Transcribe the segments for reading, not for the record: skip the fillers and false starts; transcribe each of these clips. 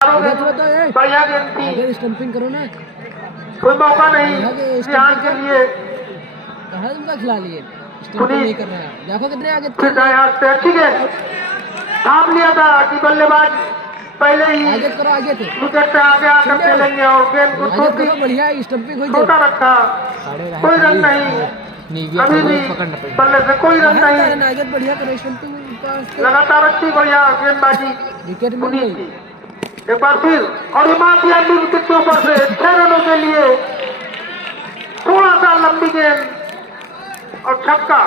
बढ़िया गेंद थी, स्टंपिंग करो ना, कोई मौका नहीं रिहान के लिए। कहाँ उनका खिला लिए, स्टंपिंग नहीं कर रहा है। देखो कितने आगे फिर दाएं से अच्छी गेंद थाम लिया था कि बल्लेबाज पहले ही आगे करो, आगे थे विकेट से आगे आकर खेलेंगे और गेंद को आगे करो, बढ़िया स्टंपिंग हुई छोटा रखा, कोई रन नहीं, अभी भी बल्ले से कोई रन नहीं। आगे बढ़िया करो स्टंपिंग, लगातार अच्छी बढ़िया गेंदबाजी विकेट मिल गई एक बार फिर, और इमारती विकेट के ऊपर से 6 रनों के लिए थोड़ा सा लंबी गेंद और छक्का,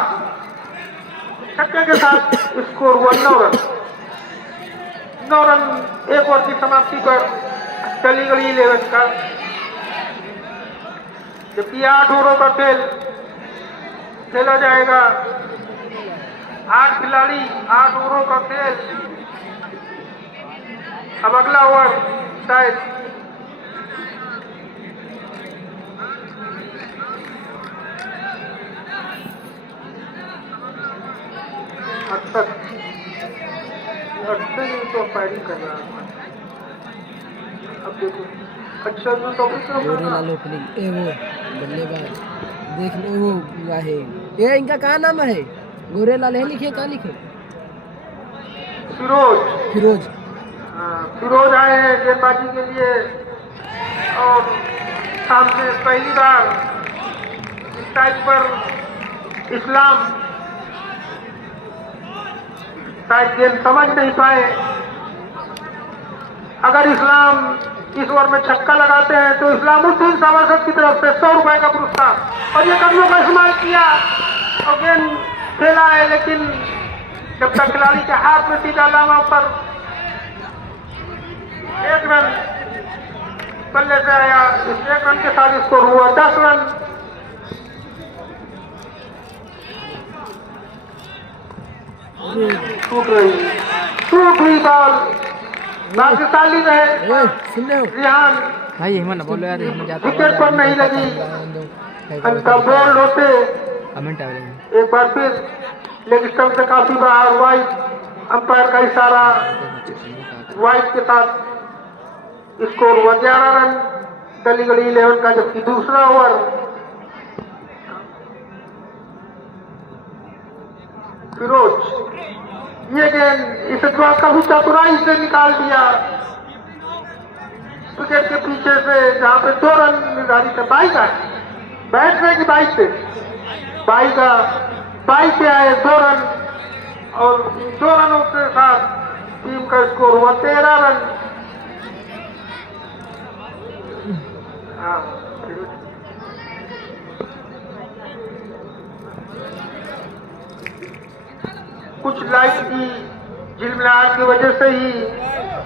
छक्के के साथ स्कोर हुआ 9 रन। 9 रन एक ओवर की समाप्ति पर चली गई 11 का, जबकि 8 ओवरों का खेल खेला जाएगा। 8 खिलाड़ी, 8 ओवरों का खेल। अब अगला ओवर शायद तो फायरिंग कर रहा है। अब देखो अच्छा जो टॉपिक बल्लेबाज देख लो, वो है ये, इनका क्या नाम है? गोरेलाल है, लिखे कहाँ लिखे? फिरोज फिरोज आए हैं गेंदबाजी के लिए, और सामने पहली बार इस टाइप पर इस्लाम शायद गेंद समझ नहीं पाए। अगर इस्लाम इस ओवर में छक्का लगाते हैं तो इस्लामुद्दीन सभासद की तरफ से 100 रुपए का पुरस्कार, और ये कदमों का इस्तेमाल किया और गेंद खेला है, लेकिन जब तक खिलाड़ी के हाथ में सीधा लामा पर 1 रन बल्ले से आया। इस 1 रन के साथ स्कोर हुआ 10 रन। टूट हुई बॉल भाग्यशाली रहे रिहान, विकेट पर नहीं लगी, अंका बोल्ड होते एक बार फिर लेग स्टंप से काफी बाहर वाइड, अंपायर का इशारा वाइड के साथ स्कोर हुआ 11 रन गली गली 11 का। जबकि दूसरा ओवर फिरोज, ये गेंद इस कभी चतुराई से निकाल दिया विकेट के पीछे से, जहां पे 2 रन निर्धारित है। 22 का बैट्समैन की 22 पे 22 पे आए 2 रन, और 2 रनों के साथ टीम का स्कोर हुआ 13 रन। कुछ लाइट की झिलमिलाहट की वजह से ही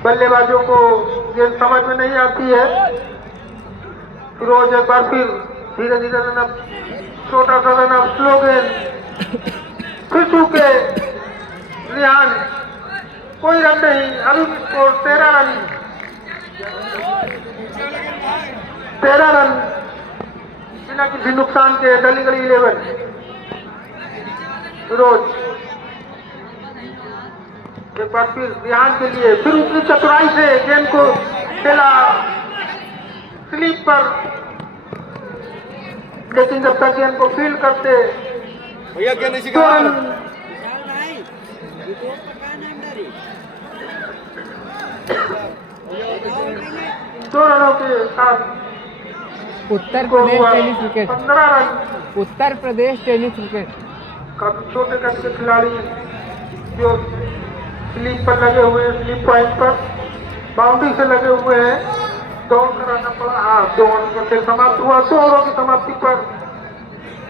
बल्लेबाजों को गेंद समझ में नहीं आती है। फिरोज एक बार फिर धीरे धीरे रनअप, छोटा सा रनअप, स्लो गेंद, फिर चूके रिहान, कोई रन नहीं, अभी स्कोर 13 रन। 13 रन बिना किसी नुकसान के गली गली 11। फिरोज एक बार फिर रिहान के लिए, फिर उतनी चतुराई से गेंद को खेला स्लीप पर, लेकिन जब तक गेंद को फील्ड करते भैया क्या नहीं 2 रनों के साथ Uttar Pradesh tennis wicket, 15 run. Uttar Pradesh tennis wicket. काफी छोटे कद के खिलाड़ी जो स्लीप पर लगे हुए हैं, स्लीप पॉइंट पर बाउंड्री से लगे हुए हैं, दौड़ कराना पड़ा। हाँ, 2 ओवर का खेल समाप्त हुआ। 2 ओवरों की समाप्ति पर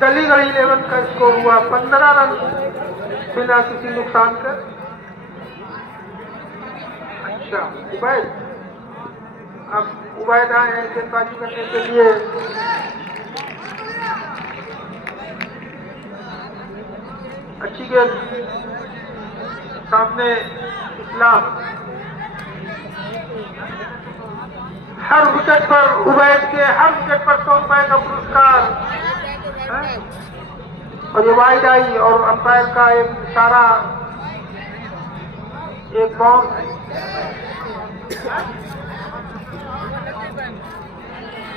गली गली 11 का स्कोर हुआ 15 रन बिना किसी नुकसान के। अच्छा, उबैद, अब उबैद आए हैं गेंदबाजी करने के लिए। अच्छी गेंद, सामने इस्लाम, हर विकेट पर उबैद के, हर विकेट पर 100 रुपए का पुरस्कार, और ये वाइड आई और अंपायर का एक इशारा एक बाउंस।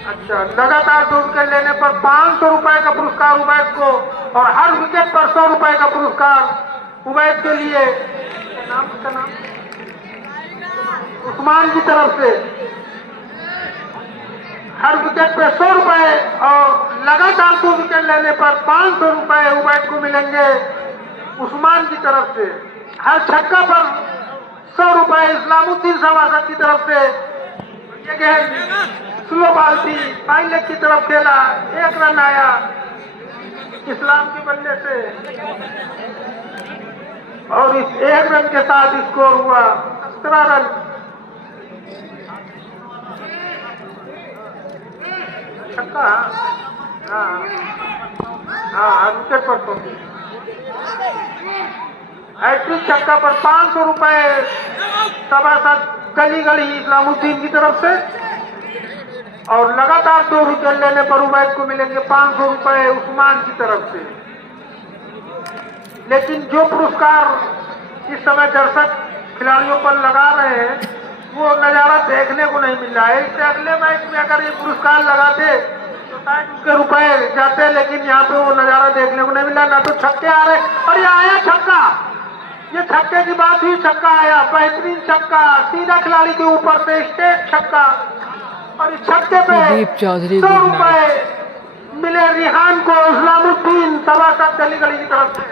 अच्छा, लगातार 2 विकेट लेने पर 500 रुपए का पुरस्कार उबैद को और हर विकेट पर 100 रुपए का पुरस्कार उबैद के लिए। उसका नाम उस्मान की तरफ से हर विकेट पे 100 रुपए और लगातार 2 विकेट लेने पर 500 रुपए उबैद को मिलेंगे उस्मान की तरफ से। हर छक्का पर 100 रुपए इस्लामुद्दीन सभासद की तरफ से। ये गेंद स्लो बॉल थी, फाइन लेग की तरफ खेला, 1 रन आया इस्लाम के बल्ले से और इस 1 रन के साथ स्कोर हुआ 17 रन। छक्का, हाँ विकेट पर हैट्रिक छक्का पर 500 रुपए सभासद गली गली इस्लामुद्दीन की तरफ से और लगातार 2 विकेट लेने पर उबैद को मिलेंगे 500 रुपए उस्मान की तरफ से। लेकिन जो पुरस्कार इस समय दर्शक खिलाड़ियों पर लगा रहे हैं वो नजारा देखने को नहीं मिल रहा है। इससे अगले मैच में अगर ये पुरस्कार लगाते तो शायद उनके रुपए जाते, लेकिन यहाँ पे वो नजारा देखने को नहीं मिला। ना तो छक्के आ रहे और ये आया छक्का, ये छक्के की बात हुई, छक्का आया, बेहतरीन छक्का, सीधा खिलाड़ी के ऊपर से स्टेट छक्का और इस छक्के पे 100 रुपए मिले रिहान को इस्लामुद्दीन सभासद गली गली की तरफ से।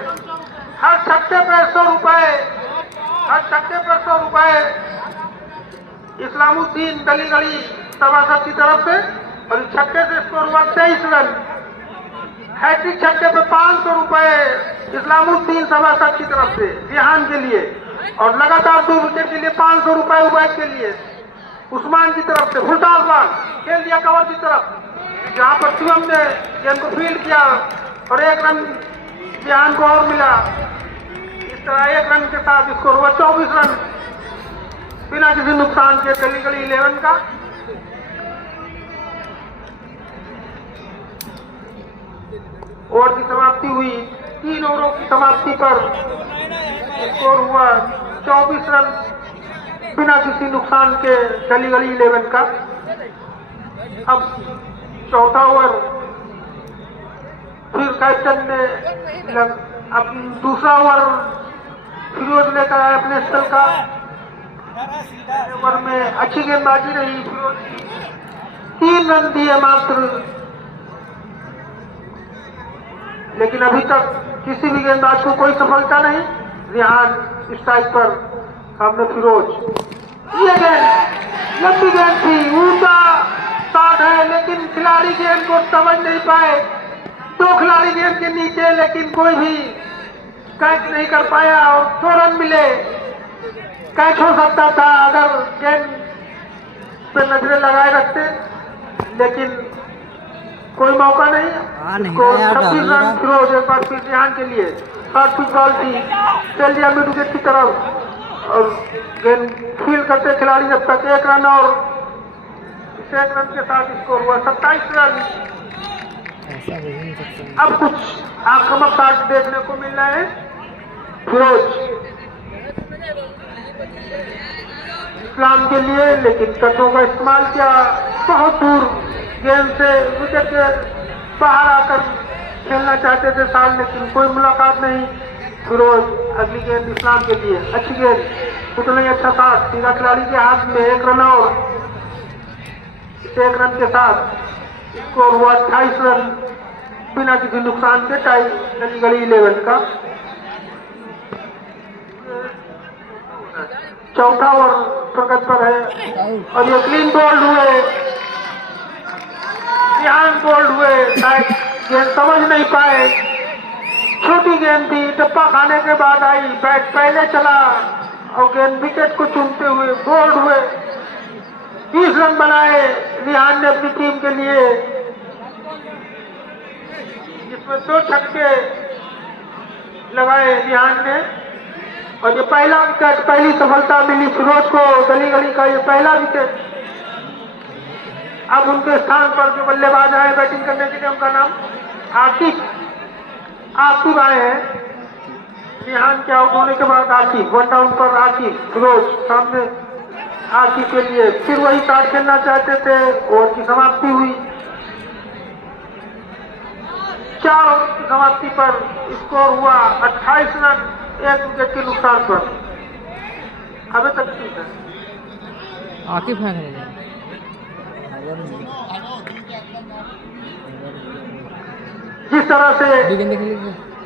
हर छक्के पे 100 रुपए, हर छक्के पे 100 रुपए इस्लामुद्दीन गली गली सभासद की तरफ से और इस छक्के से स्कोर हुआ 23 रन। हैट्रिक छक्के पे 500 रुपए इस्लामुद्दीन सभासद की तरफ से रिहान के लिए और लगातार 2 विकेट के लिए 500 रुपए उबैद के लिए उस्मान की तरफ से। फुलटॉस बॉल खेल दिया कवर की तरफ, जहां पर शिवम ने गेंद को फील्ड किया और 1 रन रिहान को और मिला। इस तरह 1 रन के साथ स्कोर हुआ 24 रन बिना किसी नुकसान के गली गली 11 का। ओवर की समाप्ति हुई, 3 ओवरों की समाप्ति पर स्कोर हुआ 24 रन बिना किसी नुकसान के गली गली 11 का। अब चौथा ओवर फिर कैप्टन ने अब दूसरा ओवर फिरोज लेकर आया अपने स्थल का। ओवर में अच्छी गेंदबाजी रही फिरोज की, 3 रन दिए मात्र, लेकिन अभी तक किसी भी गेंदबाज को कोई सफलता नहीं। रिहान स्ट्राइक पर, सामने फिरोज। ये गेंद लंबी गेंद थी, ऊंचा शॉट है लेकिन खिलाड़ी गेंद को समझ नहीं पाए। 2 खिलाड़ी गेंद के नीचे, लेकिन कोई भी कैच नहीं कर पाया और 2 रन मिले। कैच हो सकता था अगर गेंद पे नजरें लगाए रखते, लेकिन कोई मौका नहीं। 26 रन फिरोज एक बार फिर रिहान के लिए। शॉर्ट पिच बॉल थी, चल दिया मिड विकेट की तरफ और गेंद फील्ड करते खिलाड़ी जब तक 1 रन और 1 रन के साथ स्कोर हुआ 27 रन। अब कुछ आक्रामक शॉट देखने को मिल रहे हैं। फिरोज इस्लाम के लिए, लेकिन कटों का इस्तेमाल किया, बहुत दूर गेंद से विकेट के बाहर आकर खेलना चाहते थे साल, लेकिन कोई मुलाकात नहीं। फिरोज अगली गेंद इस्लाम के लिए, अच्छी गेंद, उतना ही अच्छा शॉट, सीधा खिलाड़ी के हाथ में 1 रन और 1 रन के साथ स्कोर हुआ 28 रन बिना किसी नुकसान के, टाई गली गली 11 का। चौथा ओवर प्रगति पर है और ये क्लीन बोल्ड हुए, रिहान बोल्ड हुए, शायद गेंद समझ नहीं पाए, छोटी गेंद थी, टप्पा खाने के बाद आई, बैट पहले चला और गेंद विकेट को चूमते हुए बोल्ड हुए। 20 रन बनाए रिहान ने अपनी टीम के लिए, जिसमें 2 छक्के लगाए रिहान ने और ये पहला विकेट, पहली सफलता मिली फिरोज को गली गली का, ये पहला विकेट। अब उनके स्थान पर जो बल्लेबाज आए बैटिंग करने के लिए, उनका नाम आसिफ आए हैं। रिहान के आउट होने के बाद आसिफ, 1 डाउन पर आसिफ रोज सामने आसिफ के लिए फिर वही शॉट खेलना चाहते थे। ओवर की समाप्ति हुई। 4 ओवर की समाप्ति पर स्कोर हुआ 28 रन 1 विकेट के नुकसान पर। अभी तक ठीक है। आकिब है जिस तरह से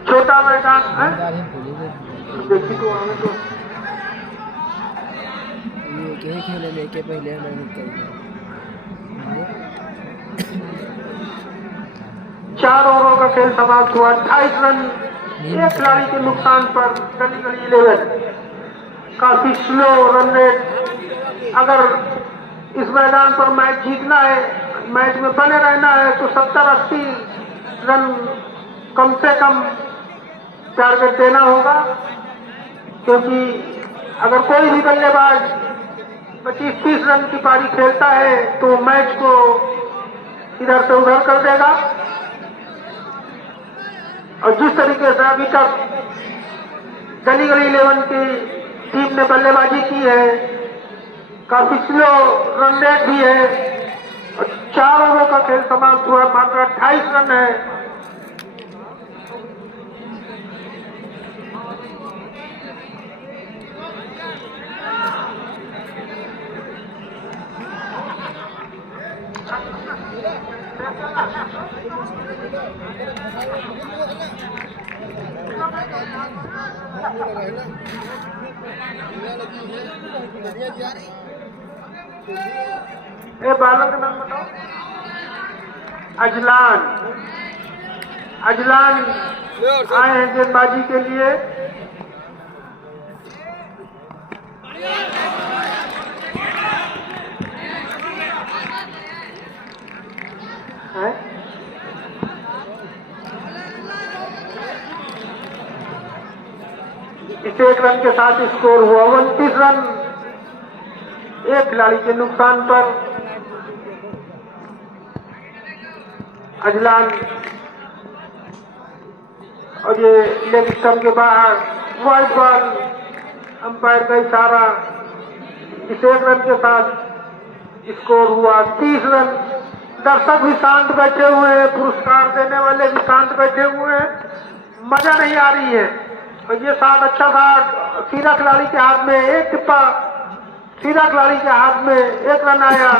छोटा मैदान है, देखी तो हमें तो ये खेले लेके पहले चार ओवरों का खेल समाप्त हुआ। 28 रन 1 खिलाड़ी के नुकसान पर गली गली 11। काफी स्लो रन रेट। अगर इस मैदान पर मैच जीतना है, मैच में बने रहना है तो 70-80 रन कम से कम टारगेट देना होगा, क्योंकि अगर कोई भी बल्लेबाज 25-30 रन की पारी खेलता है तो मैच को इधर से उधर कर देगा। और जिस तरीके से अभी तक गली गली 11 की टीम ने बल्लेबाजी की है, काफी स्लो रन रेट भी है और 4 ओवरों का खेल समाप्त हुआ, मात्र 28 रन है। ए बालों का नाम बताओ। अजलान आए हैं गेंदबाजी के लिए। है? इस 1 रन के साथ स्कोर हुआ 29 रन 1 खिलाड़ी के नुकसान पर। अजलान और ये लेग स्टंप के बाहर वाइड बॉल, अंपायर का इशारा। इस 1 रन के साथ स्कोर हुआ 30 रन। दर्शक भी शांत बैठे हुए हैं, पुरस्कार देने वाले भी शांत बैठे हुए हैं, मजा नहीं आ रही है। और ये शॉट अच्छा था, सीधा खिलाड़ी के हाथ में, एक टिप्पा सीधा खिलाड़ी के हाथ में, 1 रन आया।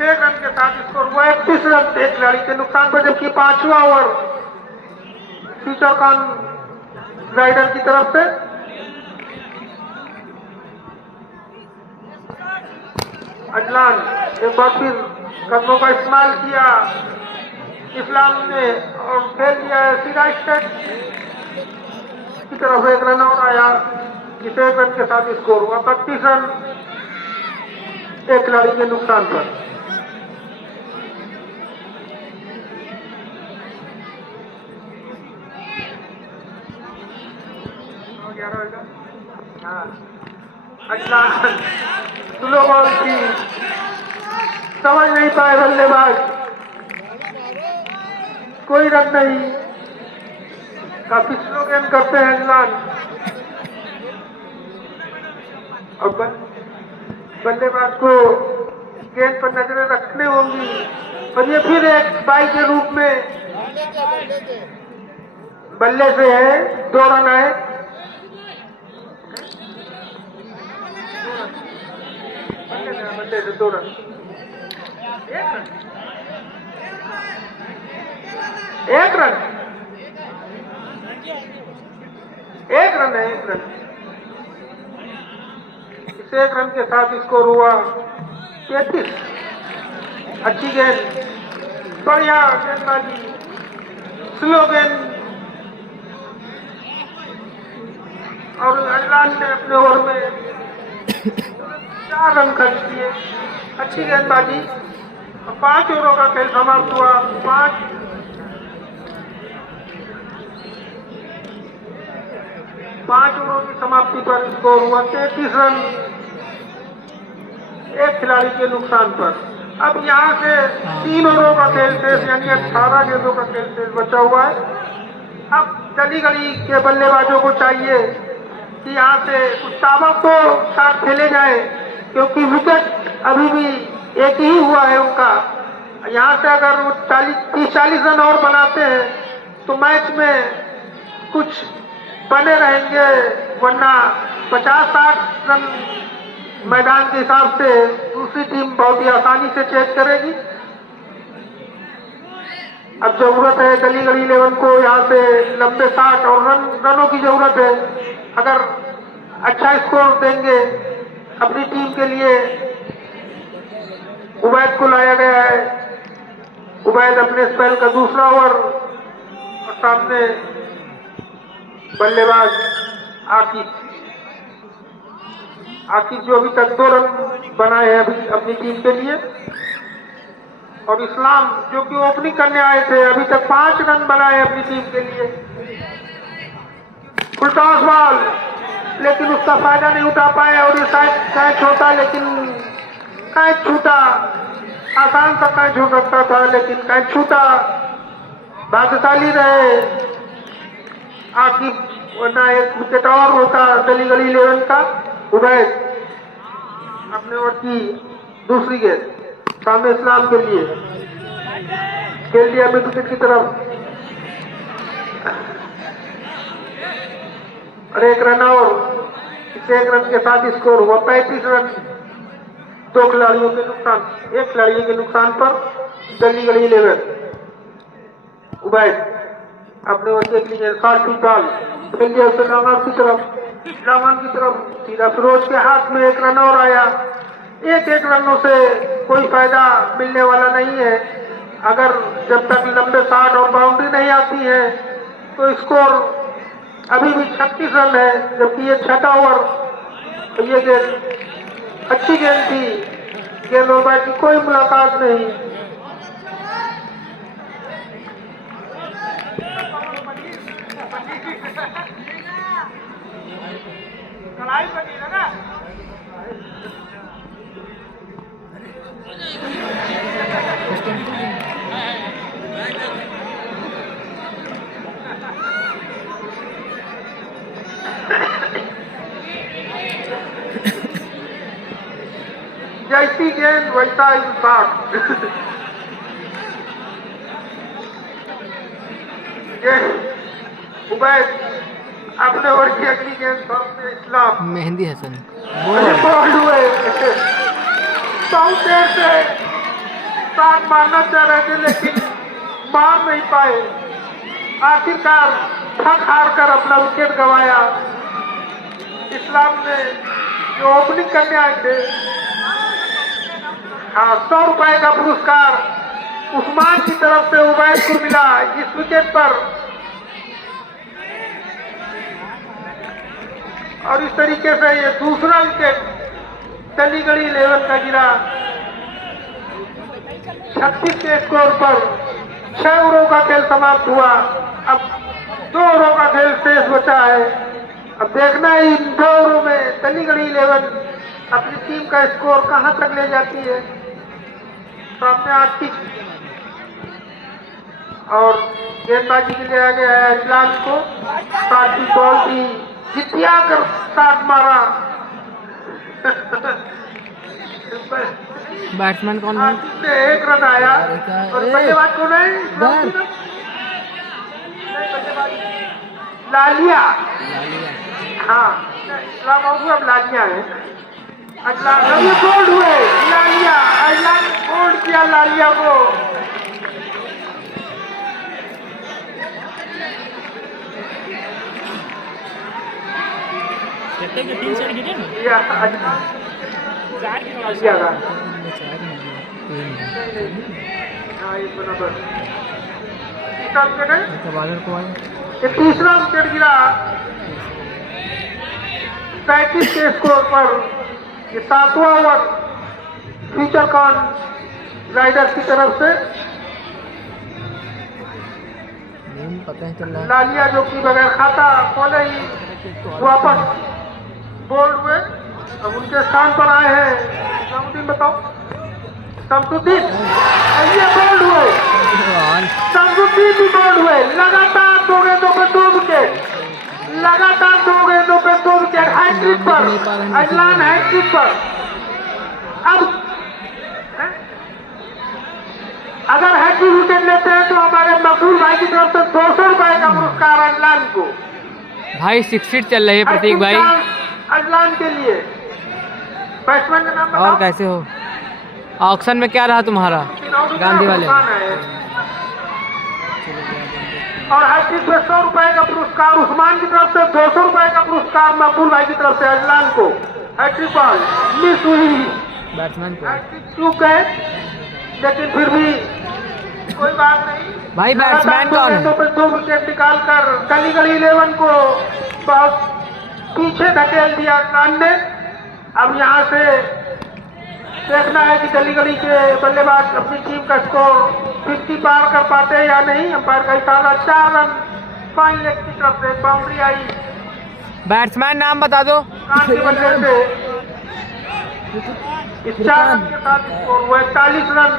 1 रन के साथ स्कोर हुआ 31 रन 1 खिलाड़ी के नुकसान पर, जबकि 5वां ओवर फ्यूचर कॉन राइडर की तरफ से। अजलान एक बार फिर कदमों का इस्तेमाल किया इस्लाम ने और खेल दिया है सीधा स्टेट की तरफ। 1 रन और आया। इस 1 रन के साथ स्कोर हुआ 32 रन 1 खिलाड़ी के नुकसान पर। अजलान स्लो बॉल की समझ नहीं पाए बल्लेबाज, कोई रन नहीं। काफी स्लो गेंद करते हैं अजलान। और बल्लेबाज को गेंद पर नजरें रखने होंगी। और ये फिर एक बाई के रूप में बल्ले से है, 2 रन आए। बल्ले से 2 रन, 1 रन है 1 रन। इस 1 रन के साथ स्कोर हुआ 33। अच्छी गेंद, बढ़िया गेंदबाजी, स्लो गेंद। और अजलान ने अपने ओवर में 4 रन खर्च किए। अच्छी गेंदबाजी। 5 ओवरों का खेल समाप्त हुआ। 5 ओवरों की समाप्ति पर स्कोर हुआ 33 रन 1 खिलाड़ी के नुकसान पर। अब यहाँ से 3 ओवरों का खेल शेष, यानी 18 गेंदों का खेल शेष बचा हुआ है। अब गली गली के बल्लेबाजों को चाहिए कि यहाँ से कुछ ताबड़तोड़ तो शॉट खेले जाए, क्योंकि विकेट अभी भी एक ही हुआ है उनका। यहाँ से अगर वो 30-40 रन और बनाते हैं तो मैच में कुछ बने रहेंगे, वरना 50-60 रन मैदान के हिसाब से दूसरी टीम बहुत ही आसानी से चेज करेगी। अब जरूरत है गली गली 11 को यहाँ से लंबे शॉट और रनों की जरूरत है। अगर अच्छा स्कोर देंगे अपनी टीम के लिए। उबैद को लाया गया है, उबैद अपने स्पेल का दूसरा ओवर, और सामने बल्लेबाज आकिब जो अभी तक 2 रन बनाए हैं अभी अपनी टीम के लिए, और इस्लाम जो कि ओपनिंग करने आए थे अभी तक 5 रन बनाए अपनी टीम के लिए। फुल टॉस बॉल, लेकिन उसका फायदा नहीं उठा पाए और ये कैच होता, लेकिन कैच छूटा। आसान सा कैच हो सकता था, लेकिन कैच छूटा। भाग्यशाली रहे आकिब, वरना एक विकेट और होता गली गली 11 का। उबैद अपने ओवर की दूसरी गेंद सामने इस्लाम के लिए खेल दिया मिड विकेट की तरफ, और 1 रन और। इस 1 रन के साथ स्कोर हुआ 35 रन। 2 खिलाड़ियों के नुकसान, 1 खिलाड़ी के नुकसान पर गली गली 11। उबैद अपने ओवर के लिए शॉट टू बॉल खेल दिया उसे लामान की तरफ सीधा फिरोज के हाथ में। 1 रन और आया। 1 रनों से कोई फायदा मिलने वाला नहीं है। अगर जब तक लंबे शॉट और बाउंड्री नहीं आती है तो स्कोर अभी भी 36 रन है, जबकि ये 6वां ओवर। ये गेंद अच्छी गेंद थी, गेंद और बैट की कोई मुलाकात नहीं। जैसी गेंद वैसा इंसान। उबैद अपने ओवर की अगली गेंद सामने इस्लाम। मेहंदी हसन बॉल हुए, बहुत देर से शॉट मारना चाह रहे थे लेकिन मार नहीं पाए। आखिरकार थक हार कर अपना विकेट गंवाया। इस्लाम ने जो ओपनिंग करने आए थे, हाँ, 100 रुपए का पुरस्कार उस्मान की तरफ से उबैद को मिला इस विकेट पर। और इस तरीके से ये दूसरा विकेट गली गली 11 का गिरा। 36 के स्कोर पर 6 ओवरों का खेल समाप्त हुआ। अब 2 ओवरों का खेल शेष बचा है। अब देखना है इन 2 ओवरों में गली गली 11 अपनी टीम का स्कोर कहां तक ले जाती है। सामने आकिब और गेंदबाजी के लिए आ गया है इस्लाम को। साथ ही बॉल भी जितिया कर शॉट मारा। बैट्समैन कौन है? 1 रन आया और बल्लेबाज कौन है? लालिया। हाँ, इस्लाम अब लालिया है। अभी बोल्ड हुए लालिया, बोल्ड किया लालिया को। तीसरा विकेट गिरा 35 के स्कोर पर। ये 7वां ओवर फ्यूचर कॉन राइडर्स की तरफ से। लालिया जो कि बगैर खाता खोले ही वापस बोल्ड हुए। अब उनके स्थान पर आए हैं शमसुद्दीन, बताओ शमसुद्दीन, ये बोल्ड हुए। शमसुद्दीन भी बोल्ड हुए, लगातार 2 गेंदों पे 2 विकेट, लगातार 2 गेंदों पे 2 विकेट, हैट्रिक पर अजलान, हैट्रिक पर। अब अगर हैट्रिक विकेट लेते हैं तो हमारे मकबूल भाई की तरफ से 200 रुपए का पुरस्कार अजलान को। भाई 6 चल रही है प्रतीक भाई अजलान के लिए। बैट्समैन का नाम और कैसे हो? ऑक्शन में क्या रहा तुम्हारा? गांधी वाले और हैट्रिक पे 100 रुपए का पुरस्कार उस्मान की तरफ से, 200 रुपए का पुरस्कार मकबूल भाई की तरफ से अजलान को। हैट्रिक बॉल मिस हुई, बैट्समैन को हैट्रिक चूक गए, लेकिन फिर भी कोई बात नहीं। भाई बैट्समैन कौन है? 2 विकेट निकालकर कलीगढ़ 11 को बहुत पीछे धकेल दिया अजलान ने। अब यहाँ से देखना है कि कलीगढ़ के बल्लेबाज अपनी टीम का स्कोर 50 पार कर पाते हैं या नहीं। अंपायर का इशारा, 4 रन फाइन लेग की तरफ से बाउंड्री आई। बैट्समैन नाम बता दो। कान के बल्ले से इस 4 रन के साथ स्कोर हुआ 41 रन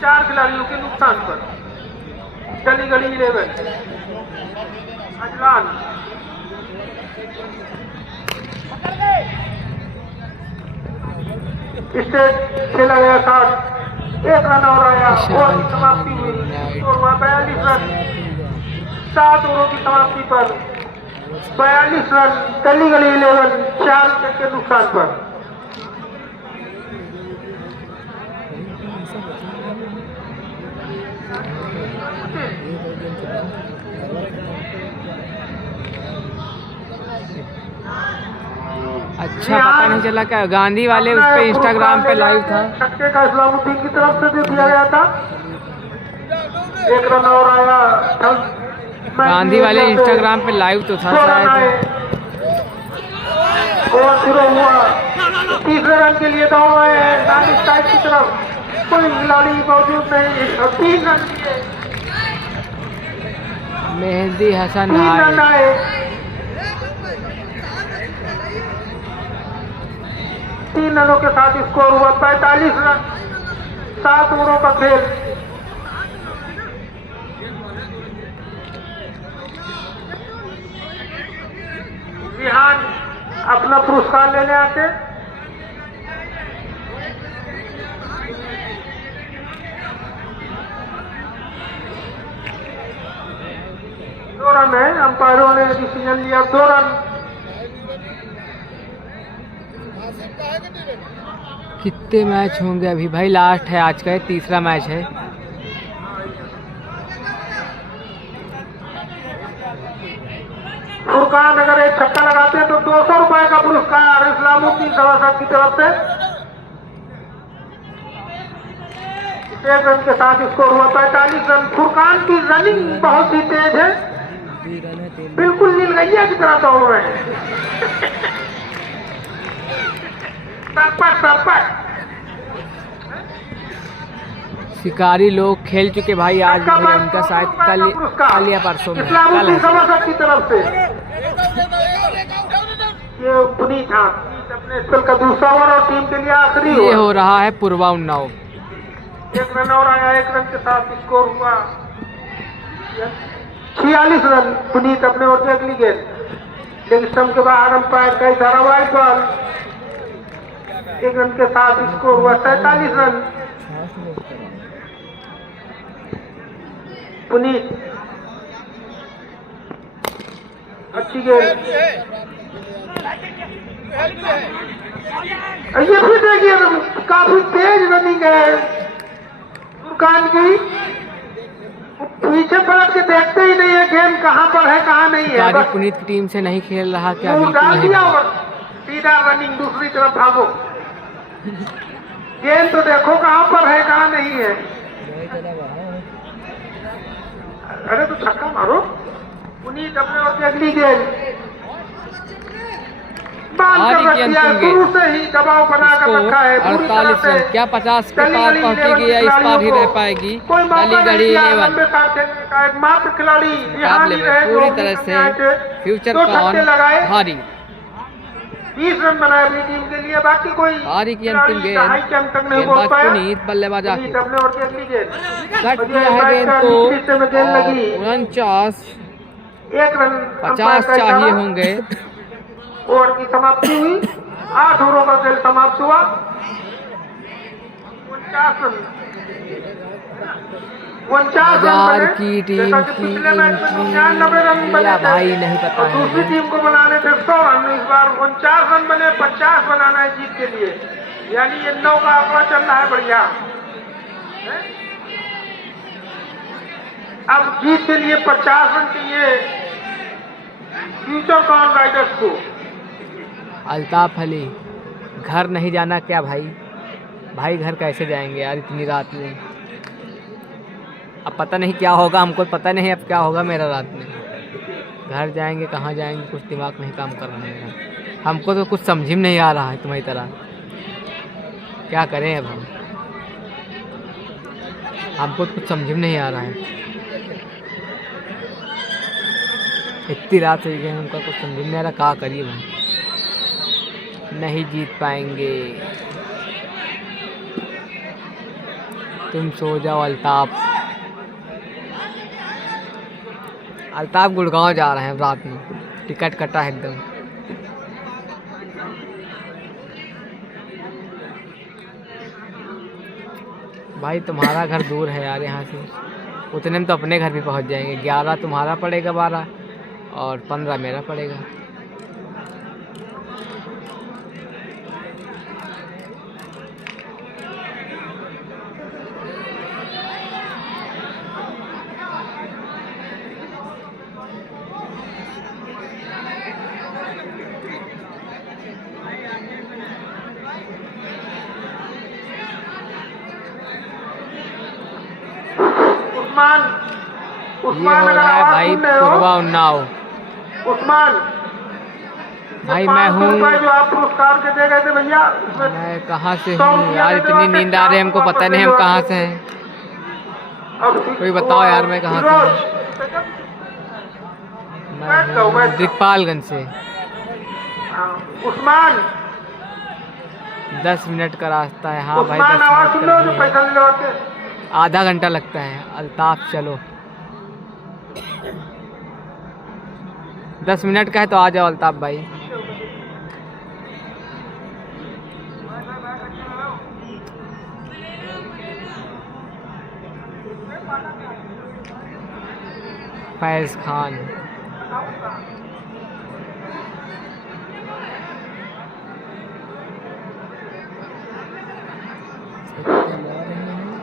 4 खिलाड़ियों के नुकसान पर। कलीगढ़ 11 अजलान स्टेट खेला गया 60, 1 रन और आया, ओवर की समाप्ति हुई, स्कोर हुआ 42 रन। 7 ओवरों की समाप्ति पर 42 रन, कलीगढ़ 11 4 विकेट के नुकसान पर। अच्छा पता नहीं चला क्या गांधी वाले उस पे इंस्टाग्राम पे लाइव था। छक्के का इस्लामुद्दीन की तरफ से जो दिया गया था, 1 रन और आया। गांधी वाले इंस्टाग्राम पे लाइव तो था शायद। और शुरू हुआ, तीसरे रन के लिए दौड़ रहे हैं नानी साइड की तरफ, कोई खिलाड़ी मौजूद नहीं। 3 रन लिए, मेहंदी हसन 3 रन आए। 3 रनों के साथ स्कोर हुआ 45 रन, 7 ओवरों का खेल। रिहान अपना पुरस्कार लेने आते। दो रन है, अंपायरों ने डिसीजन लिया 2 रन। कितने मैच होंगे अभी भाई? लास्ट है आज का, ये तीसरा मैच है। फुरकान अगर एक छक्का लगाते हैं तो 200 रुपए का पुरस्कार इस्लामुद्दीन सभासद की तरफ से। 1 रन के साथ स्कोर हुआ 45 रन। फुरकान की रनिंग बहुत ही तेज है, बिल्कुल नीलगैया की तरह दौड़ रहे हैं। सरपट शिकारी लोग खेल चुके भाई आज भी, उनका शायद कल या परसों में इस्लामुद्दीन सभासद की तरफ से। ये पुनीत था अपने स्पेल का दूसरा ओवर और टीम के लिए आखिरी ये हो रहा है पूर्वा उन्नाव। 1 रन और आया, 1 रन के साथ स्कोर हुआ 46 रन। पुनीत अपने ओर से अगली गेंद, लेग स्टंप के बाहर अंपायर का इशारा, वाइड बॉल। 1 रन के साथ स्कोर हुआ 47 रन। पुनीत अच्छी गेंद, ये फिर देखिए काफी तेज रनिंग है फुरकान की। पीछे पलट के देखते ही नहीं है गेंद कहाँ पर है कहाँ नहीं है। बस पुनीत की टीम से नहीं खेल रहा क्या? डाल दिया और सीधा रनिंग दूसरी तरफ भागो। गेंद तो देखो कहाँ पर है कहाँ नहीं है। अरे तो छक्का मारो। पुनीत अपने ओर से अगली गेंद शुरू से ही दबाव बनाकर रखा है। 48 रन, क्या 50 के पार पहुंचेगी या इस पार ही रह पाएगी? कलीगढ़ 11 एकमात्र खिलाड़ी पूरी तरह से फ्यूचर कॉन भारी। 20 रन बनाए अपनी टीम के लिए, बाकी कोई हारी की अंतिम गेंद, हाई के अंत तक नहीं पहुंच गेंदबाज पाया। पुनीत, बल्लेबाज पुनीत आखिर अपने ओवर की अगली गेंद कट और ये किया है अंपायर गेंद का को, निचले हिस्से में गेंद लगी। 49 1 रन 50 चाहिए होंगे। ओवर की समाप्ति हुई, 8 ओवरों का खेल समाप्त हुआ। 49 रन बाजार बने। की टीम जैसा कि की पिछले मैच में एंट्री 99 रन बने या थे भाई नहीं पता और है दूसरी मुझे। टीम को बनाने थे 100 रन। इस बार 49 रन बने, 50 बनाना है जीत के लिए, यानी ये 9 का आंकड़ा चल रहा है बढ़िया। अब जीत के लिए 50 रन चाहिए फ्यूचर कॉन राइडर्स को। अल्ताफ अली, घर नहीं जाना क्या भाई? भाई घर कैसे जाएंगे यार इतनी रात में? अब पता नहीं क्या होगा, हमको पता नहीं अब क्या होगा मेरा रात में। घर जाएंगे कहाँ जाएंगे, कुछ दिमाग नहीं काम कर रहा है मेरा। हमको तो कुछ समझ में नहीं आ रहा है तुम्हारी तरह। क्या करें अब हम? हमको तो कुछ समझ में नहीं आ रहा है। इतनी रात हो गई, उनका कुछ समझ में नहीं आ रहा, क्या करिए हम? नहीं जीत पाएंगे। तुम सो जाओ अल्ताफ। अल्ताफ गुड़गांव जा रहे हैं रात में, टिकट कटा है एकदम। भाई तुम्हारा घर दूर है यार यहाँ से, उतने में तो अपने घर भी पहुँच जाएंगे। 11 तुम्हारा पड़ेगा, 12 और 15 मेरा पड़ेगा। ये उस्मान हो अगर रहा है आवाज भाई सुन रहे हो, पूर्वा उन्नाव। उस्मान भाई मैं 500 हूँ, रुपए जो आप पुरस्कार के दे गए थे भैया, मैं कहाँ से हूँ यार? इतनी नींद आ रही है हमको, पता नहीं हम कहाँ से हैं। कोई बताओ यार मैं कहाँ से हूँ? मैं हूँ दिगपालगंज से। उस्मान 10 मिनट का रास्ता है। हाँ भाई उस्मान 10 आवाज सुन मिनट रहे हो का जो ही है। पैसा दिलवाते? आधा घंटा लगता है। अल्ताफ चलो, 10 मिनट का है तो आ जाओ अल्ताफ भाई। फैज खान,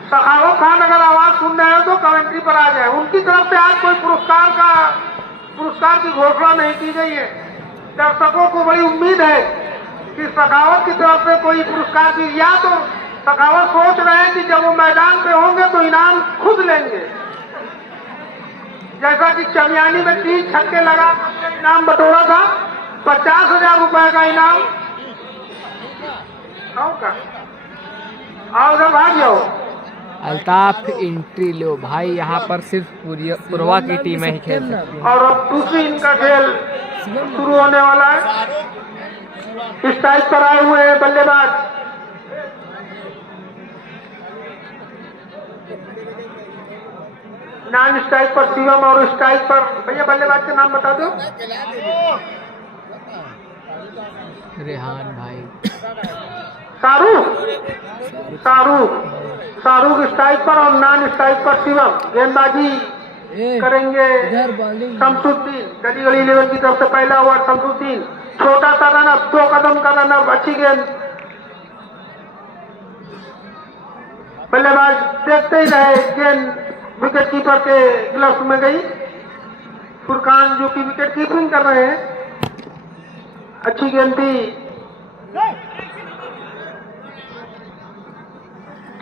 सखावत खान अगर आवाज सुन रहे हो तो कमेंट्री पर आ जाए। उनकी तरफ से आज कोई पुरस्कार की घोषणा नहीं की गई है। दर्शकों को बड़ी उम्मीद है कि सखावत की तरफ से कोई पुरस्कार की, या तो सखावत सोच रहे हैं कि जब वो मैदान पे होंगे तो इनाम खुद लेंगे, जैसा कि चमियानी में 3 छक्के लगा इनाम बटोरा था, 50,000 रुपए का इनाम। आओ उधर भाग जाओ। अल्ताफ एंट्री लो भाई। यहाँ पर सिर्फ पूर्वा की टीमें ही खेल सकती हैं। और अब दूसरी इनका खेल शुरू होने वाला है। स्ट्राइक पर आए हुए हैं बल्लेबाज नॉन स्ट्राइक पर शिवम और स्ट्राइक पर भैया बल्लेबाज के नाम बता दो। रेहान भाई, शाहरुख स्ट्राइक पर और नॉन स्ट्राइक पर शिवम। गेंदबाजी करेंगे शमसुद्दीन। गली 11 की तरफ से पहला ओवर शमसुद्दीन, छोटा सा रनअप, 2 कदम का रनअप, अच्छी गेंद। बल्लेबाज देखते ही रहे, गेंद विकेट कीपर के ग्लव्स में गई। फुरकान जो कि विकेट कीपिंग कर रहे हैं, अच्छी गेंद थी,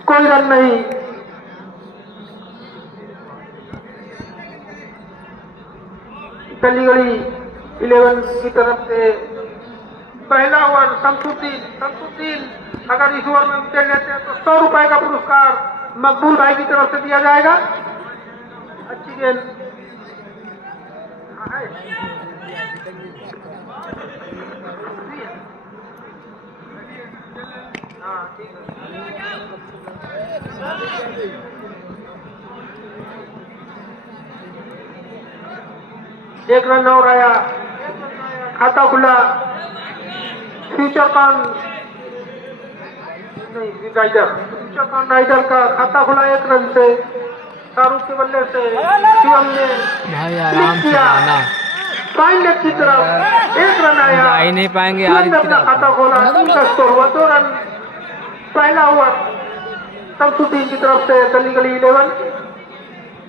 कोई रन नहीं। गली 11 की तरफ से पहला ओवर शमसुद्दीन अगर इस ओवर में विकेट लेते हैं तो 100 रुपए का पुरस्कार मकबूल भाई की तरफ से दिया जाएगा। अच्छी गेंद, एक रन और आया, खाता खुला। फ्यूचर कॉन नहीं राइडर, फ्यूचर कॉन राइडर का खाता खुला 1 रन से। शाहरुख के बल्ले से शिवम ने भाई आराम से जाना, फाइन लेग की तरफ 1 रन आया। जा ही नहीं पाएंगे शिवम यार ने अपना खाता खोला, 3 का स्कोर हुआ, 2 रन। पहला ओवर तमसू टीम की तरफ से गली गली 11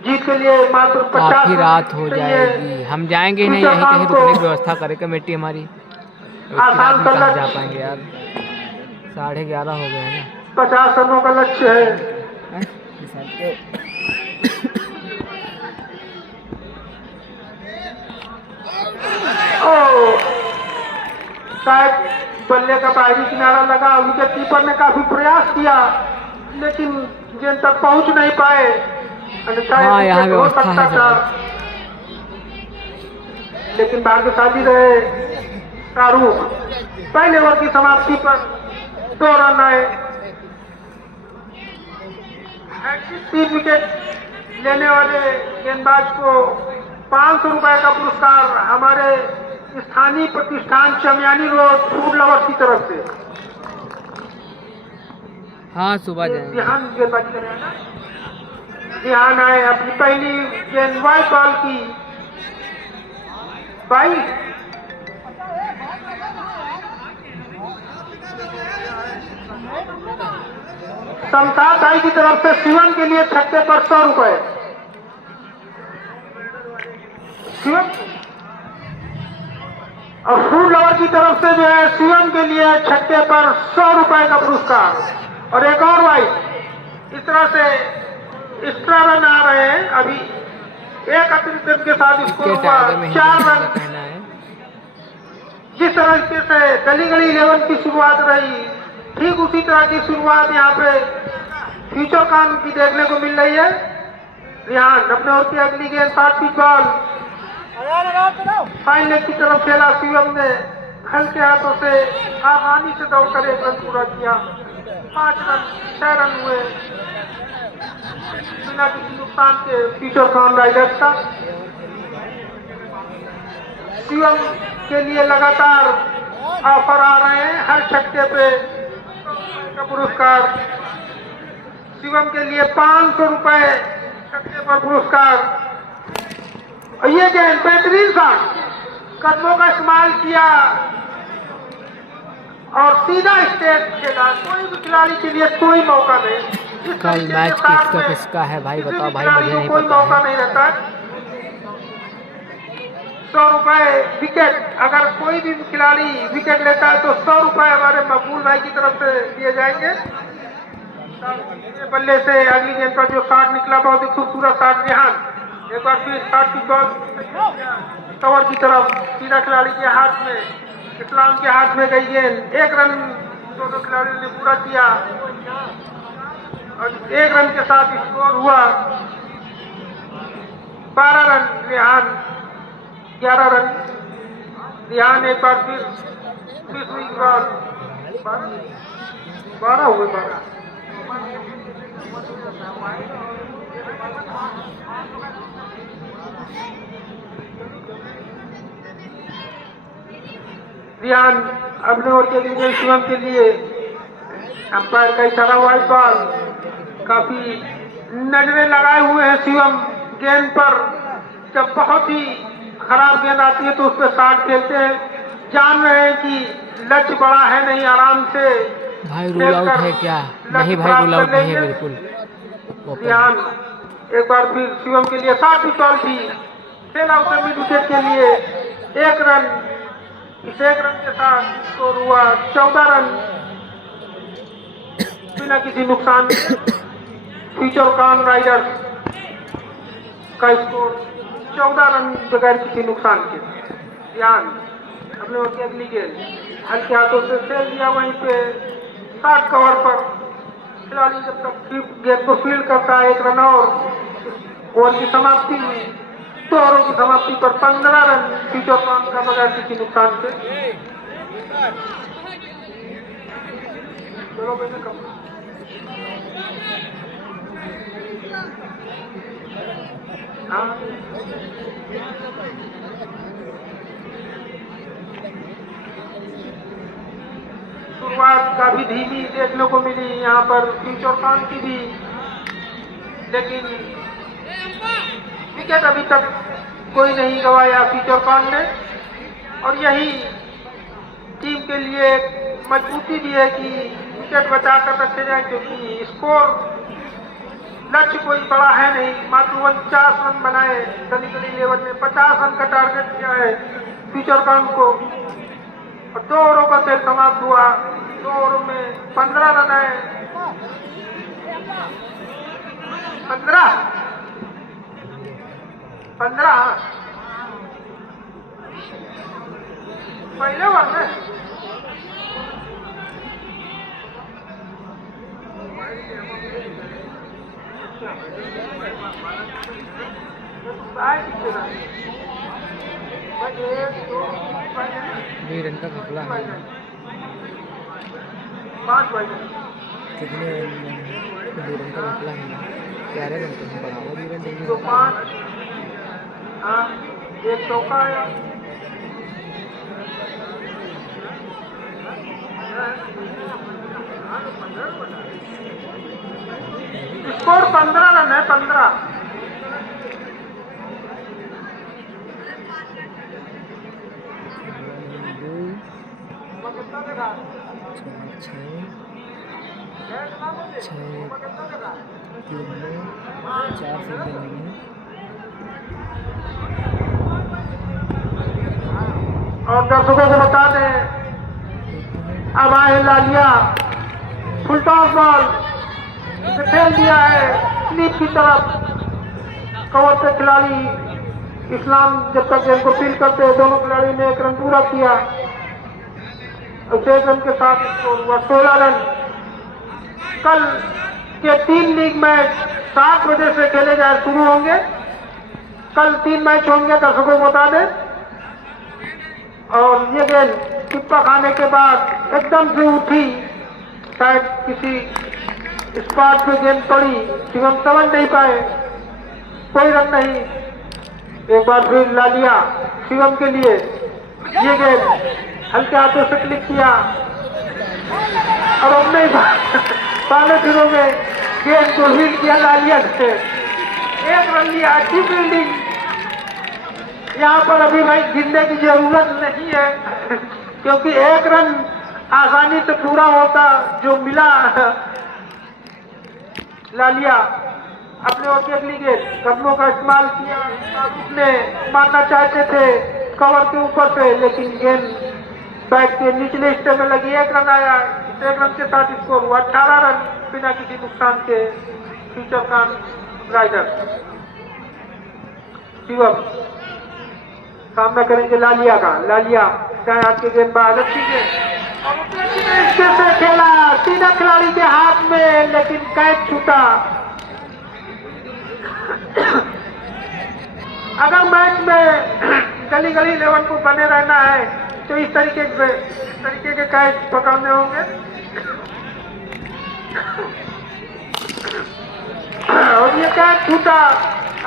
जीत के लिए मात्र 50 काफी रात हो जाएगी, हम जाएंगे ही नहीं, यहीं कहीं रुकने की व्यवस्था करे कमेटी हमारी। आसान कहाँ लक्ष्य। जा पाएंगे यार, 11:30 हो गए हैं 50 रनों का लक्ष्य है। ओ शायद बल्ले का बाहरी किनारा लगा, विकेट कीपर ने काफी प्रयास किया लेकिन गेंद तक पहुंच नहीं पाए। हाँ, यहाँ व्यवस्था है था लेकिन भाग्यशाली रहे शाहरुख। पहले ओवर की समाप्ति पर 2 रन आए। 3 विकेट लेने वाले गेंदबाज को 500 रुपए का पुरस्कार हमारे स्थानीय प्रतिष्ठान चमियानी रोड फूड लवर्स की तरफ से। हाँ सुबह जाएंगे। ध्यान गेंदबाजी करेगा, ध्यान आए अपनी पहली गेंद वाइड बॉल की 22। शमशाद भाई की तरफ से शिवम के लिए छक्के पर 100 रुपए। शिवम और फूड लवर की तरफ से जो है शिवम के लिए छक्के पर 100 रुपए का पुरस्कार और एक और वाइड। इस तरह से एक्स्ट्रा रन आ रहे हैं। अभी एक अतिरिक्त रन के साथ स्कोर हुआ 4 रन। जिस तरीके से गली गली 11 की शुरुआत रही, ठीक उसी तरह की शुरुआत यहाँ पे फ्यूचर कॉन की देखने को मिल रही है। रिहान अपने ओर की अगली गेंद 60 पिच बॉल फाइन लेग की तरफ खेला। शिवम ने हल्के हाथों से आसानी से दौड़कर 1 रन पूरा किया। 5 रन 6 रन हुए बिना किसी नुकसान के फ्यूचर कॉन राइडर्स का। शिवम के लिए लगातार ऑफर आ रहे हैं, हर छक्के पे का पुरस्कार। शिवम के लिए 500 रुपए छक्के पर पुरस्कार। और ये गेंद बेहतरीन शॉट, कदमों का इस्तेमाल किया और सीधा स्टेट खेला। कोई भी खिलाड़ी के लिए कोई मौका नहीं। कल मैच किसका है भाई बताओ भाई, मुझे नहीं कोई पता मौका है। नहीं रहता। 100 रुपए विकेट, अगर कोई भी खिलाड़ी विकेट लेता है तो 100 रुपए हमारे मकबूल भाई की तरफ से दिए जाएंगे। बल्ले से अगली गेंद पर जो शॉट निकला, बहुत ही खूबसूरत शॉट। रिहान एक बार फिर शॉट की बॉल कवर की तरफ, सीधा खिलाड़ी के हाथ में, इस्लाम के हाथ में गई गेंद। 1 रन दोनों खिलाड़ियों ने पूरा किया और 1 रन के साथ स्कोर हुआ 12 रन। रिहान 11 रन। रिहान एक बार फिर 20 हुई बॉल 12 हुए 12। रिहान अपने ओर के लिए शिवम के लिए अंपायर का इशारा, वाइड बॉल। काफी नजरें लगाए हुए हैं शिवम गेंद पर। जब बहुत ही खराब गेंद आती है तो उस पर शॉट खेलते हैं, जान रहे हैं कि लक्ष्य बड़ा है नहीं, आराम से भाई रूल आउट है क्या? नहीं भाई रूल आउट नहीं है बिल्कुल। रिहान एक बार फिर शिवम के लिए 60 बॉल थी, खेला उसे मिड विकेट के लिए 1 रन। इस 1 रन के साथ स्कोर हुआ 14 रन बिना किसी नुकसान के। फ्यूचर कॉन राइडर्स का स्कोर 14 रन बगैर किसी नुकसान के। ध्यान अपने ओर की अगली गेंद हल्के हाथों से खेल दिया, वहीं पे 60 कवर पर खिलाड़ी जब तक गेंद को फील्ड करता है 1 रन और ओवर की समाप्ति हुई। 2 ओवरों की समाप्ति पर 15 रन फ्यूचर कॉन का बगैर किसी नुकसान से। चलो मैंने कब हाँ शुरुआत काफी धीमी देखने को मिली यहाँ पर फ्यूचर कॉन की भी, लेकिन विकेट अभी तक कोई नहीं गवाया फ्यूचर कॉन ने। और यही टीम के लिए एक मजबूती भी है कि विकेट बचाकर रखे जाए, क्योंकि स्कोर लक्ष्य कोई बड़ा है नहीं। मात्र 49 रन बनाए गली गली 11 में, 50 रन का टारगेट किया है फ्यूचर कॉन को। और 2 ओवरों का खेल समाप्त हुआ, 2 ओवरों में 15 रन आए। 15 पहले ओवर में रन का घपला है। 5 बाई कितने रन का घपला है? 11 रन तो बढ़ावा 2 रन देंगे। तो 5 हाँ 1 चौका आया। स्कोर 15 रन है। 15 और दर्शकों को बता दें, अब आए लालिया, फुल टॉस बॉल इसे खेल दिया है स्लीप की तरफ। कवर पे खिलाड़ी इस्लाम जब तक गेंद को फील्ड करते हैं, दोनों खिलाड़ी ने 1 रन पूरा किया। 1 रन के साथ स्कोर हुआ 16 रन। कल के 3 लीग मैच 7 बजे से खेले जाए शुरू होंगे। कल 3 मैच होंगे, दर्शकों को बता दें। और ये गेंद टिप्पा खाने के बाद एकदम से उठी, शायद किसी स्पॉट पे गेंद पड़ी, शिवम समझ नहीं पाए, कोई रन नहीं। एक बार फिर लालिया शिवम के लिए, ये गेंद हल्के हाथों से क्लिक किया। अब हमने पहले दिनों में गेंद को हिट किया लालिया से, 1 रन लिया। अच्छी फील्डिंग। यहाँ पर अभी भाई गिरने की जरूरत नहीं है, क्योंकि 1 रन आसानी से पूरा होता जो मिला। लालिया अपने ओर की अगली गेंद कदमों का इस्तेमाल किया। उसने मारना चाहते थे कवर के ऊपर से, लेकिन गेंद बैट के निचले हिस्से में लगी। 1 रन आया। 1 रन के साथ स्कोर हुआ 18 रन बिना किसी नुकसान के। फ्यूचर कॉन राइडर शिवम सामना करेंगे लालिया का। लालिया चाहे आपके गेंदबाज, अच्छी गेंद और इसके से खेला सीधा खिलाड़ी के हाथ में, लेकिन कैच छूटा। अगर मैच में गली गली 11 को बने रहना है तो इस तरीके के कैच पकड़ने होंगे। और ये कैच छूटा।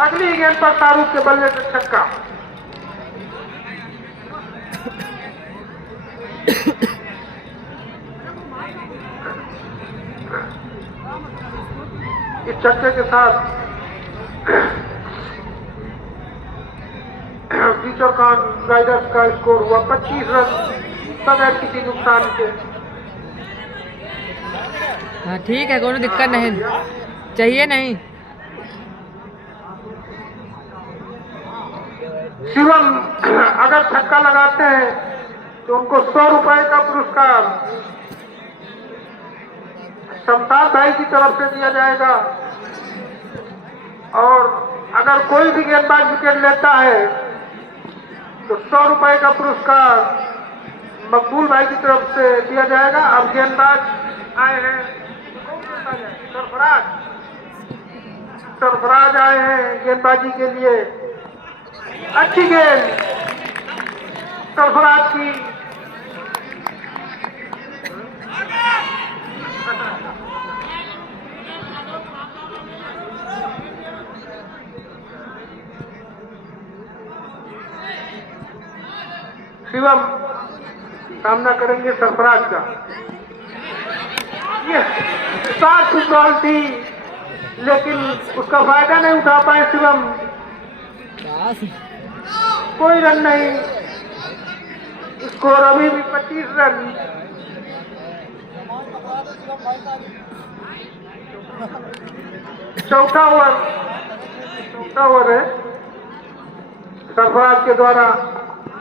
अगली गेंद पर शाहरुख के बल्ले से छक्का। इस छक्के के साथ फ्यूचर कॉन राइडर्स का स्कोर हुआ 25 रन बगैर किसी नुकसान के। हाँ ठीक है, कोई दिक्कत नहीं, चाहिए नहीं। शिवम अगर छक्का लगाते हैं तो उनको 100 रुपए का पुरस्कार शमशाद भाई की तरफ से दिया जाएगा। और अगर कोई भी गेंदबाज विकेट लेता है तो 100 रुपए का पुरस्कार मकबूल भाई की तरफ से दिया जाएगा। अब गेंदबाज आए हैं, सरफराज आए हैं गेंदबाजी के लिए। अच्छी गेंद सरफराज की, शिवम सामना करेंगे सरफराज का। ये 60 बॉल थी लेकिन उसका फायदा नहीं उठा पाए शिवम, कोई रन नहीं, स्कोर अभी भी 25 रन। चौथा ओवर है सरफराज के द्वारा।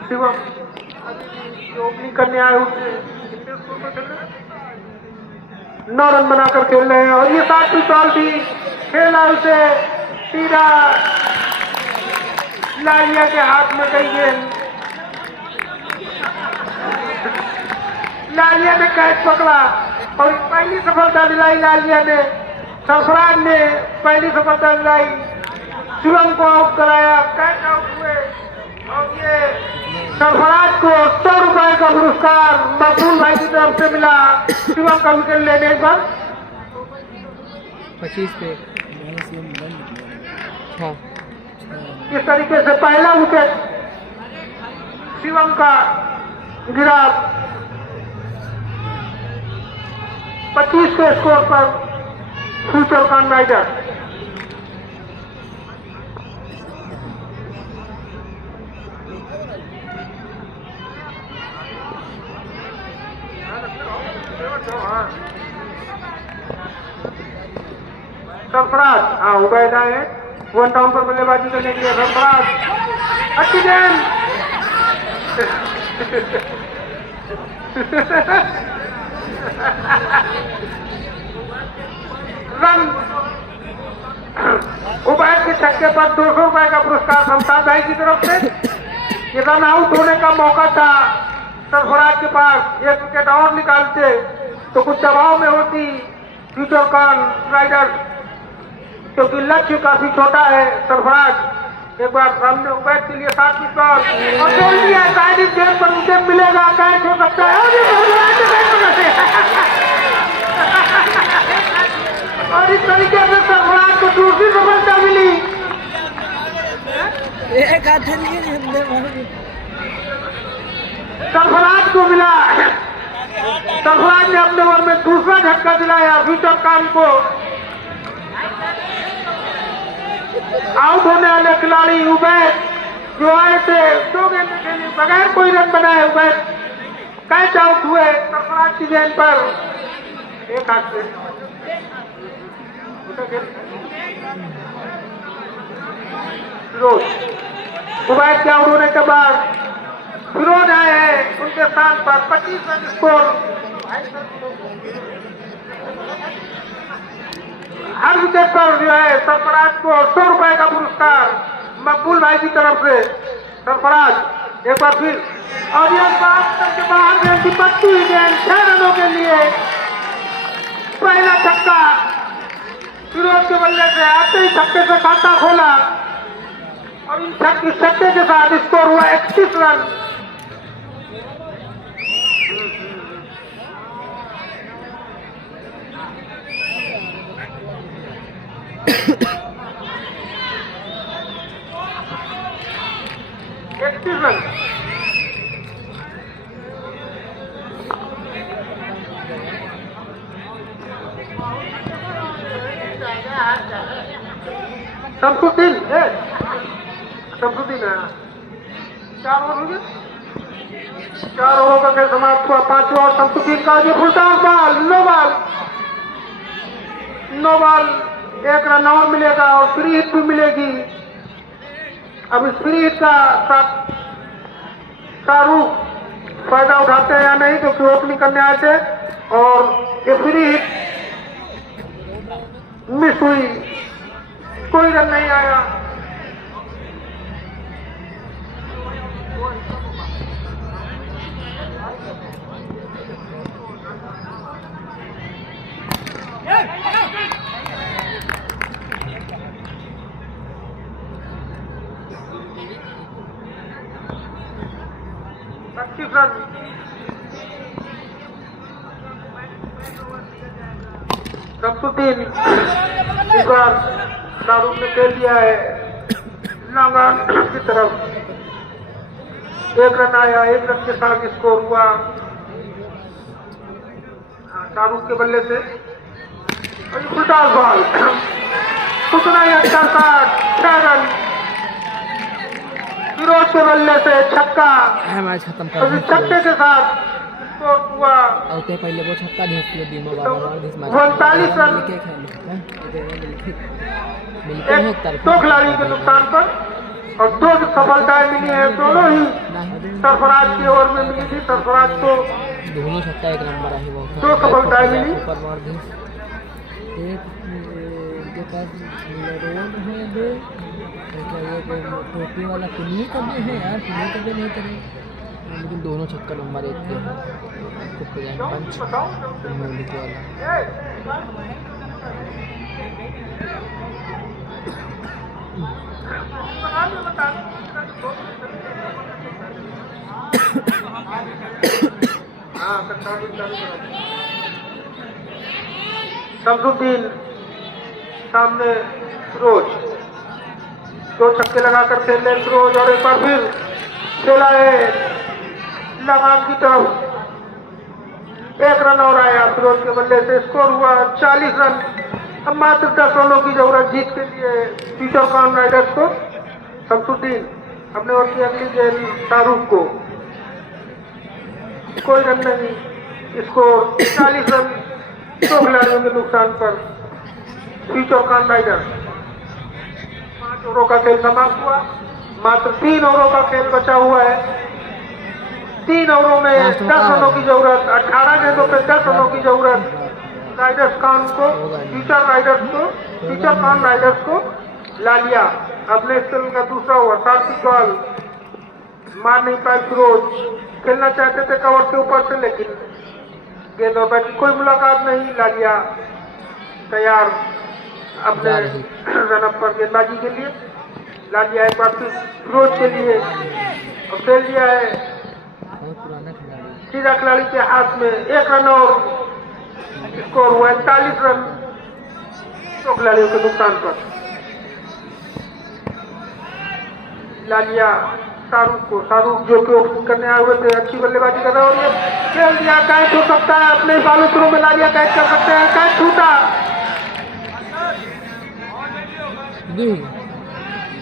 शिवम ओपनिंग करने आए उसे 9 रन बनाकर खेल रहे हैं और ये 60 बॉल थी, खेला उसे सीधा लालिया के हाथ में गई गेंद। लालिया ने कैच पकड़ा और पहली सफलता दिलाई लालिया ने। सरफराज ने पहली सफलता दिलाई, शिवम को आउट कराया, कैच आउट हुए और ये सरफराज को 100 रुपए का पुरस्कार मकबूल भाई की तरफ से मिला शिवम का विकेट लेने पर। 25 पे। हाँ इस तरीके से पहला विकेट शिवम का गिरा 25 के स्कोर पर फ्यूचर कान राइडर। सरफराज उबैद आए 1 डाउन पर बल्लेबाजी करने के लिए। सरफराज अच्छी गेंद रन। उबैद के छक्के पर 200 रुपए का पुरस्कार शमशाद भाई की तरफ से। ये रन आउट होने का मौका था सरफराज के पास, एक विकेट और निकालते तो कुछ दबाव में होती फ्यूचर कान राइडर्स, क्योंकि लक्ष्य काफी छोटा है। सरफराज एक बार सामने उबैद के लिए 60 बॉल और खेल दिया, शायद इस गेंद पर विकेट मिलेगा, कैच हो सकता है और इस तरीके से सरफराज को दूसरी सफलता मिली। एक हाथ लिए सरफराज को मिला। सरफराज ने अपने ओवर में दूसरा झटका दिलाया फ्यूचर कान को। आउट होने वाले खिलाड़ी उबैद जो आए थे 2 गेंदें खेली बगैर कोई रन बनाए, उबैद कैच आउट हुए सरफराज की गेंद पर एक हाथ से। फिरोज उबैद के आउट होने के बाद फिरोज आए हैं उनके स्थान पर 25 रन स्कोर। हर विकेट पर जो है सरफराज को 100 रुपए का पुरस्कार मकबूल भाई की तरफ से। सरफराज एक बार फिर और ये के बाहर गेंद की पत्ती हुई गेंद 6 रनों के लिए। पहला छक्का फिरोज के बल्ले से आते ही छक्के से खाता खोला और इन छक्के के साथ स्कोर हुआ 31 रन। शमसुद्दीन है 4 ओवर हो गए, 4 ओवरों का खेल समाप्त हुआ। 5वां और शमसुद्दीन का जो फुलटा बॉल नो बॉल 1 रन और मिलेगा और फ्री हिट भी मिलेगी। अब इस फ्री हिट का शाहरुख फायदा उठाते हैं या नहीं, क्योंकि ओपनिंग करने आए थे और ये फ्री हिट मिस हुई, कोई रन नहीं आया। शमसुद्दीन इस बार शाहरुख ने खेल दिया है नागान की तरफ। एक रन आया, एक रन के साथ स्कोर हुआ शाहरुख के बल्ले से। उल्टा बॉल उतना ही अच्छा शॉट, 6 रन फिरोज के बल्ले से छक्का। मैच खत्म कर छक्के के साथ स्कोर हुआ और ते पहले वो छक्का भेज दिया दिनो बाबा 39 रन। दो खिलाड़ी के नुकसान पर और 2 सफलताएं मिली है, दोनों ही सरफराज की ओर में मिली थी। सरफराज को दोनों छक्का एक नंबर है वो 2 सफलताएं मिली। ऊपर मार दी एक के पास रोड है दो ये टोपी वाला कुनी कभी है यार, कुनी कभी नहीं करे, लेकिन दोनों छक्का नंबर 1 के हैं। कुछ पंच मौलिक वाला शमसुद्दीन सामने फिरोज, 2 छक्के लगाकर खेल रहे फिरोज और एक बार फिर खेला है लगान की तरफ। 1 रन और आया फिरोज के बल्ले से, स्कोर हुआ 40 रन। अब मात्र 10 रनों की जरूरत जीत के लिए फ्यूचर कॉन राइडर्स को। शमसुद्दीन अपने ओर की अगली गेंद शाहरुख को, कोई रन नहीं, स्कोर 40 रन 2 खिलाड़ियों के नुकसान पर फ्यूचर कॉन राइडर्स। 5 ओवरों का खेल समाप्त हुआ, मात्र 3 ओवरों का खेल बचा हुआ है। 3 ओवरों में 10 रनों की जरूरत, 18 गेंदों पे 10 रनों की जरूरत राइडर्स कॉन को, फ्यूचर कॉन राइडर्स को। लालिया अपने स्पेल का दूसरा ओवर, 60 बॉल मार नहीं पाए फिरोज। खेलना चाहते थे कवर के ऊपर से, लेकिन गेंद और बैट की कोई मुलाकात नहीं। लालिया तैयार अपने रनअप पर गेंदबाजी के लिए। लालिया एक बार फिर फिरोज के लिए और खेल दिया है सीधा खिलाड़ी के हाथ में। 1 रन और स्कोर हुआ 41 रन 2 खिलाड़ियों के नुकसान पर। लालिया शाहरुख जो कि ओपनिंग करने आए हुए थे, अच्छी बल्लेबाजी कर रहे हैं और ये खेल दिया। कैच हो सकता है अपने बालू शुरू में, लालिया कैच कर सकते हैं। कैच छूटा,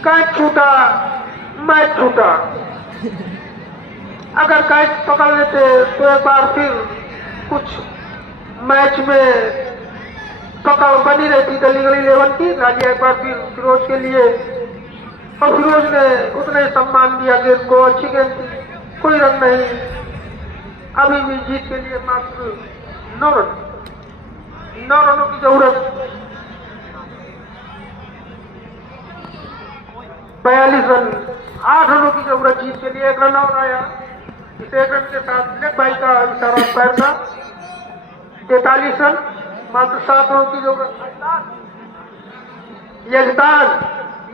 कैच छूटा, मैच छूटा। अगर कैच पकड़ लेते तो एक बार फिर कुछ मैच में पकड़ बनी रहती गली गली 11 की। लालिया एक बार फिर फिरोज के लिए, और फिरोज ने उतने सम्मान दिया गेंद को, अच्छी गेंद थी, कोई रन नहीं। अभी भी जीत के लिए मात्र 9 रनों की जरूरत। 42 रन, 8 रनों की जरूरत जीत के लिए। 1 रन और आया, इस 1 रन के साथ लेग भाई का इशारा पैर का। 43 रन, मात्र 7 रनों की जरूरत।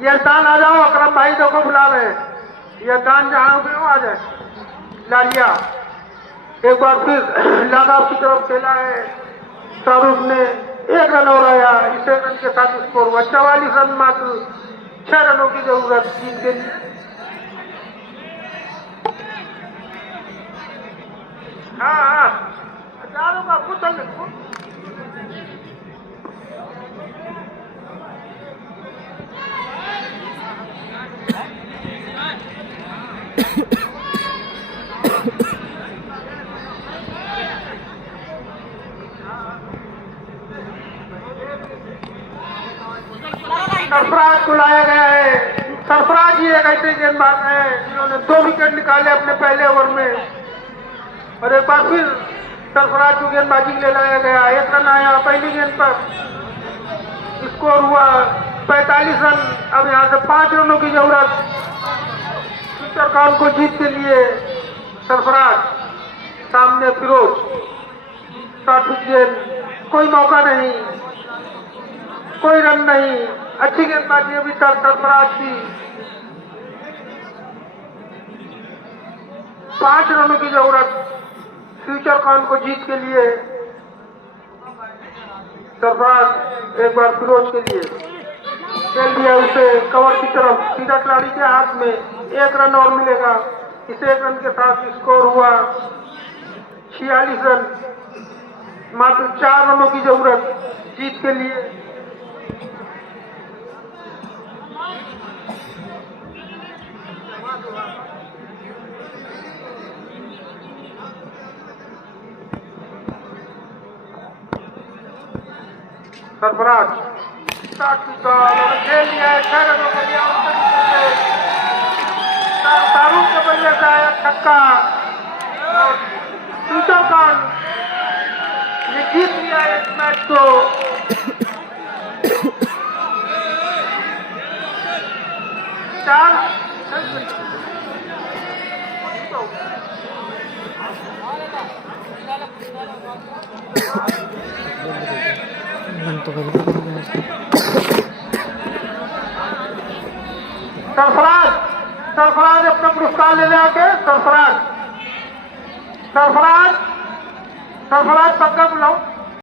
यजदान आ जाओ, अकरम भाई देखो बुला रहे हैं। यजदान जहां भी हो आ जाए। लालिया एक बार फिर लगाव की तरफ खेला है शाहरुख ने। 1 रन और आया, इस 1 रन के साथ स्कोर हुआ 44 रन, मात्र 6 रनों की जरूरत जीत के लिए। हाँ चारों का कुछ सरफराज को लाया गया है। सरफराज ही एक ऐसे गेंदबाज है जिन्होंने 2 विकेट निकाले अपने पहले ओवर में, और एक बार फिर सरफराज को गेंदबाजी के लिए लाया गया। 1 रन आया पहली गेंद पर, स्कोर हुआ 45 रन। अब यहाँ से 5 रनों की जरूरत फ्यूचर कॉन को जीत के लिए। सरफराज सामने फिरोज, शॉर्ट पिच गेंद, कोई मौका नहीं, कोई रन नहीं। अच्छी गेंदबाजी अभी तक सरफराज की। 5 रनों की जरूरत फ्यूचर कॉन को जीत के लिए। सरफराज एक बार फिरोज के लिए खेल दिया, उसे कवर की तरफ, सीधा खिलाड़ी के हाथ में। 1 रन और मिलेगा इस 1 रन के साथ स्कोर हुआ 46 रन। मात्र 4 रनों की जरूरत जीत के लिए। सरफराज खेल लिया है 6 रनों के लिए। शाहरुख के बल्ले से आया छक्का और दूसरा कान ये जीत लिया इस मैच को। सरफराज अपना पुरस्कार ले आके। सरफराज पक्का बुलाओ।